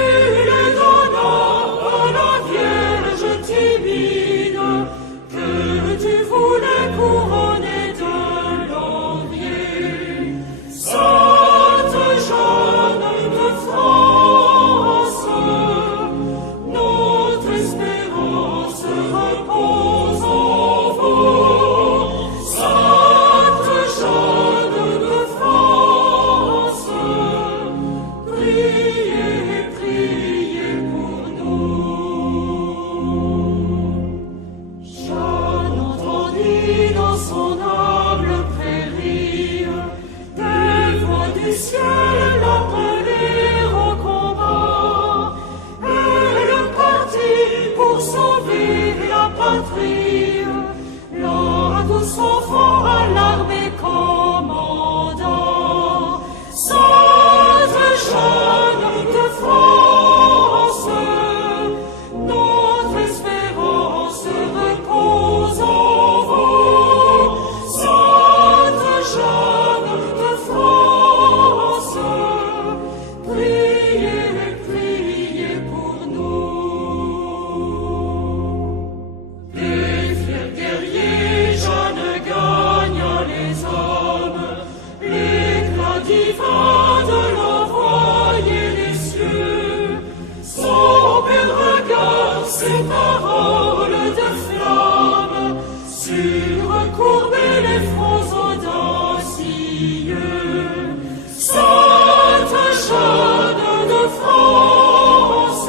les donnas à la Vierge timide, que tu voulais couronner de laurier. Sainte Jeanne de France, notre espérance repose en vous. Sainte Jeanne de France, priez, priez pour nous. Jeanne entendit dans son humble prairie des voix du ciel l'appeler au combat. Elle partit pour sauver la patrie. Là, tous enfants à l'armée commandant. Sainte Jeanne de France, notre espérance repose en vous. Sainte Jeanne de France, priez, priez pour nous. Des fiers guerriers, Jeanne gagne les hommes, l'éclat divin de l'envoyer les cieux. Son bel regard, ses paroles de flamme, surcourber les fronts audacieux. Sainte Jeanne de France,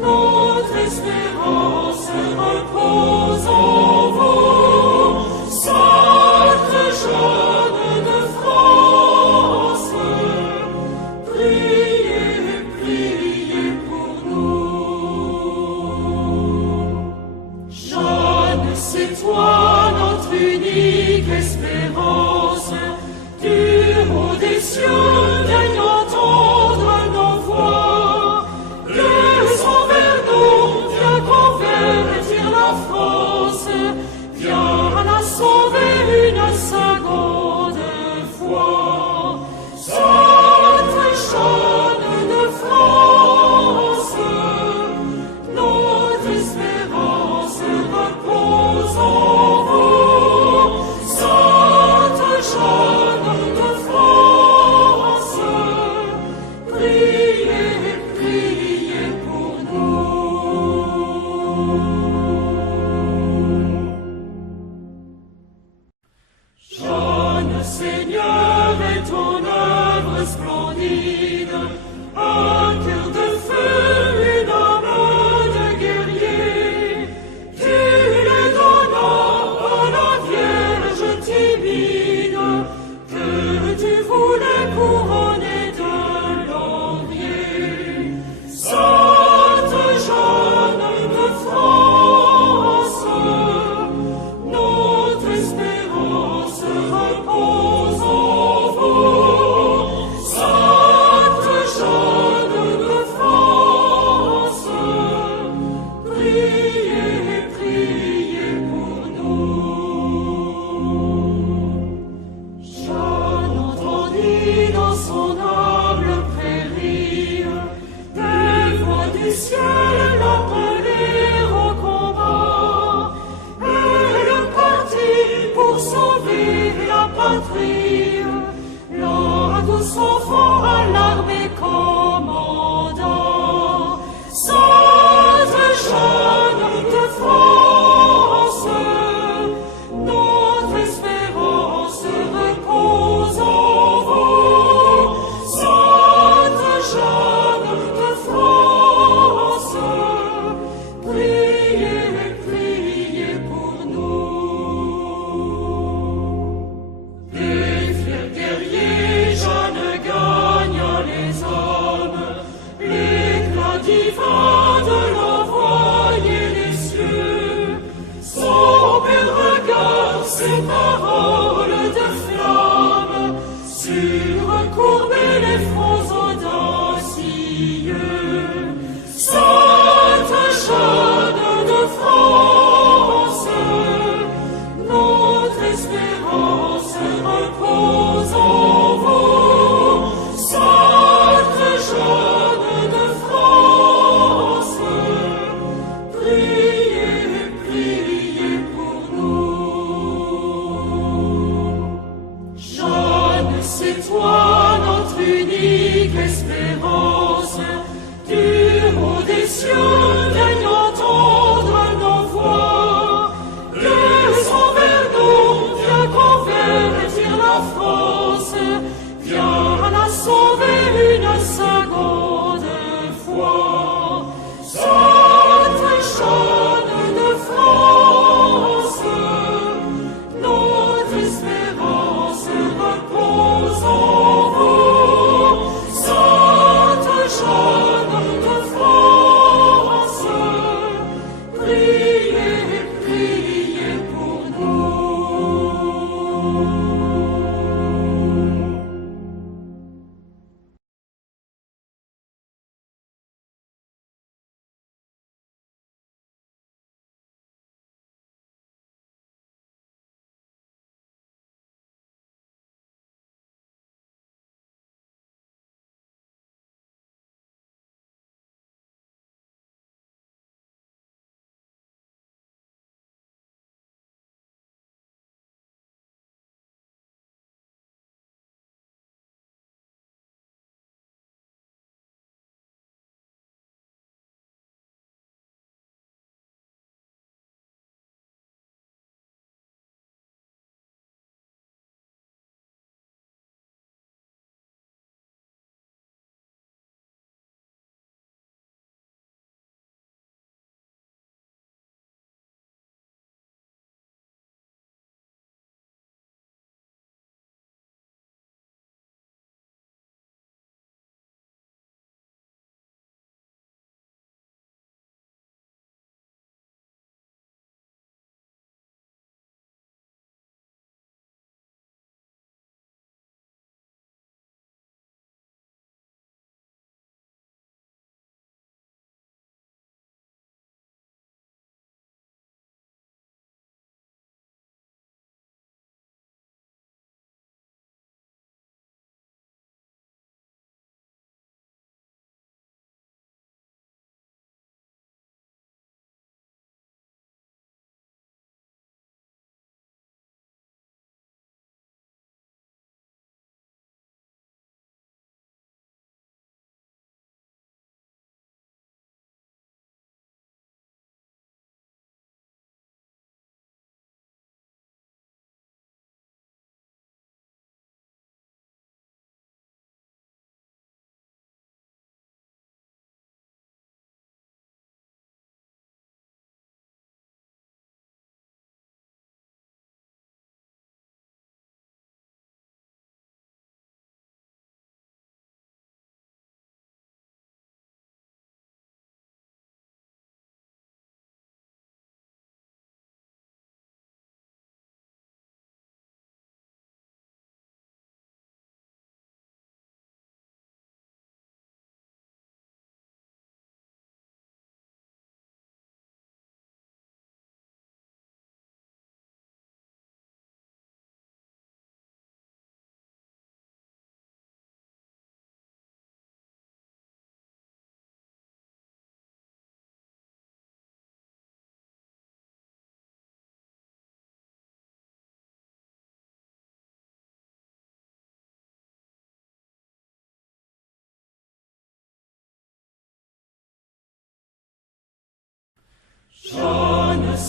notre espérance repose en vous. Sainte Jeanne de France, priez, priez pour nous. Jeanne, c'est toi notre unique espérance. Du haut des cieux, viens entendre nos voix. Descends vers nous, viens convertir la France. Viens la sauver une seconde fois. Sainte Jeanne de France, notre espérance repose en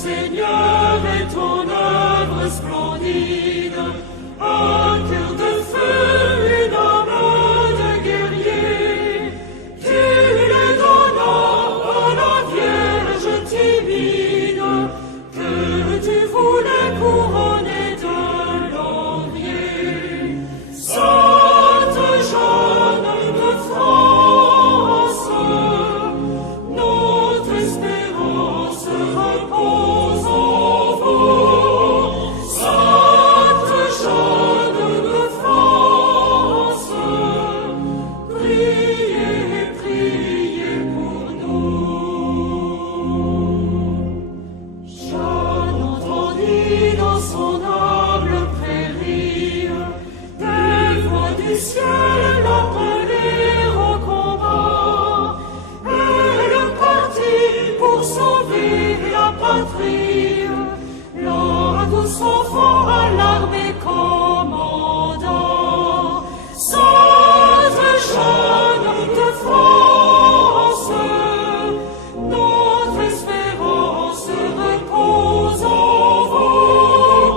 Seigneur, est ton œuvre splendide, un cœur de feu, une âme de guerrier. Tu le donnas à la Vierge timide, que tu voulais couronner de laurier. Sainte Jeanne de France, notre espérance repose en vous. Sainte Jeanne de France, priez, priez pour nous. Jeanne entendit dans son humble prairie des voix du ciel l'appeler au combat. Elle partit pour sauver la patrie, la douce enfant à l'armée commandant. Sainte Jeanne de France, notre espérance repose en vous.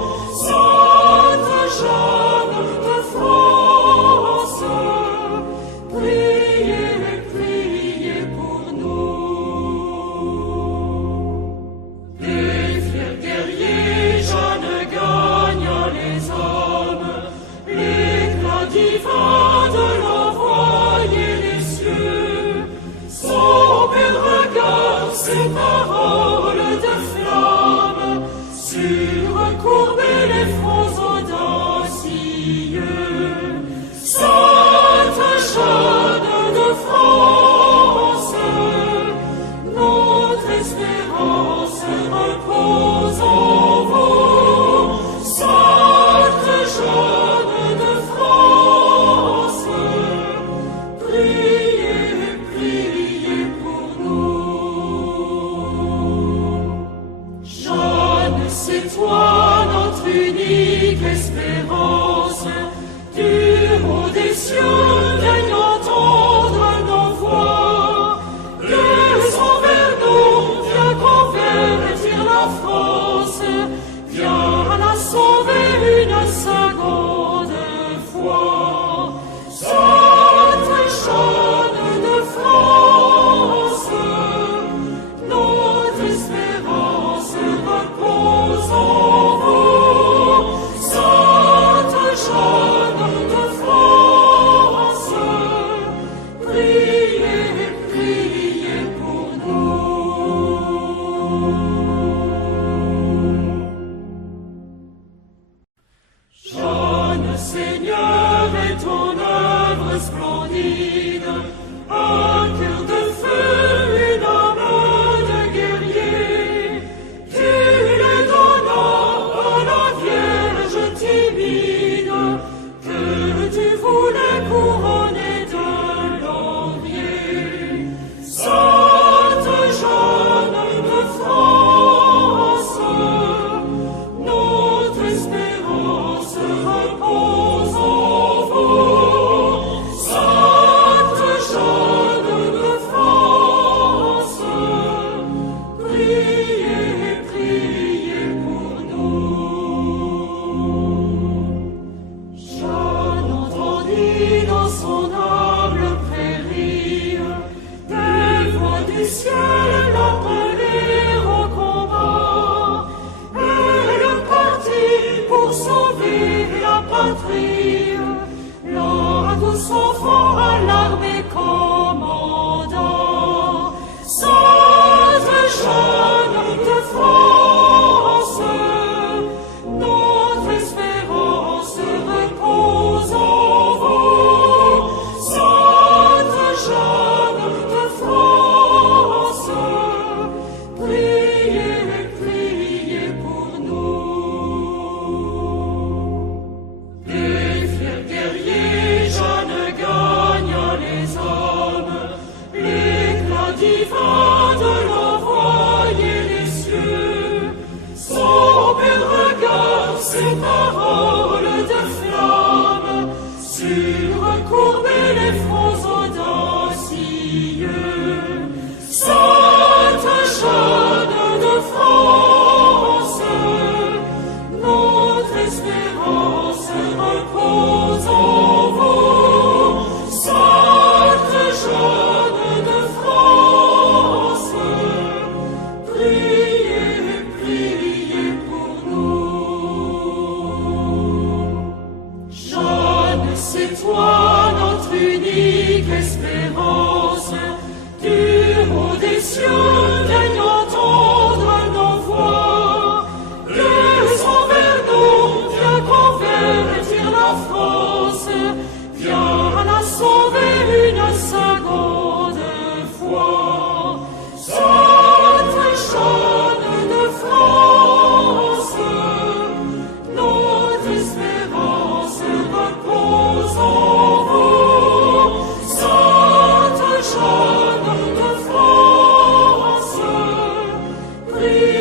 Sainte Jeanne de France, priez, priez pour nous. Les fiers guerriers, Jeanne gagne les hommes, l'éclat divin de l'envoyer les cieux. Son bel regard, ses paroles de flamme, surcourber les fronts audacieux. Sainte Jeanne de France, notre espérance repose en vous. Sainte Jeanne de France, priez, priez pour nous. Jeanne, c'est toi notre unique espérance. Du haut des cieux, viens entendre nos voix. Descends vers nous, viens convertir la France. Viens la sauver une seconde fois. Sainte Jeanne de France, notre espérance repose en vous. Sainte Jeanne de France, priez, priez pour nous. Jeanne, Seigneur, est ton œuvre splendide, un cœur de feu, une âme de guerrier. Tu le donnas à la Vierge timide, que tu voulais couronner de laurier. Sainte Jeanne de France, notre espérance repose en vous. Sainte Jeanne de France, priez, priez pour nous. Jeanne entendit dans son humble prairie des voix du ciel l'appeler au combat. Elle partit pour sauver la patrie, la douce enfant à l'armée commandant. Sainte Jeanne de France, notre espérance repose en vous. Sainte Jeanne de France, priez, priez pour nous. Les fiers guerriers, Jeanne gagne les hommes, l'éclat divin de l'envoyer les cieux. Son bel regard, ses paroles de flamme, surcourber les fronts audacieux. Sainte Jeanne de France, cieux viennent entendre nos voix. Descends vers nous, viens convertir la France, viens la sauver une seconde fois. Sainte Jeanne de France, notre espérance repose en vous. Sainte Jeanne de France, prie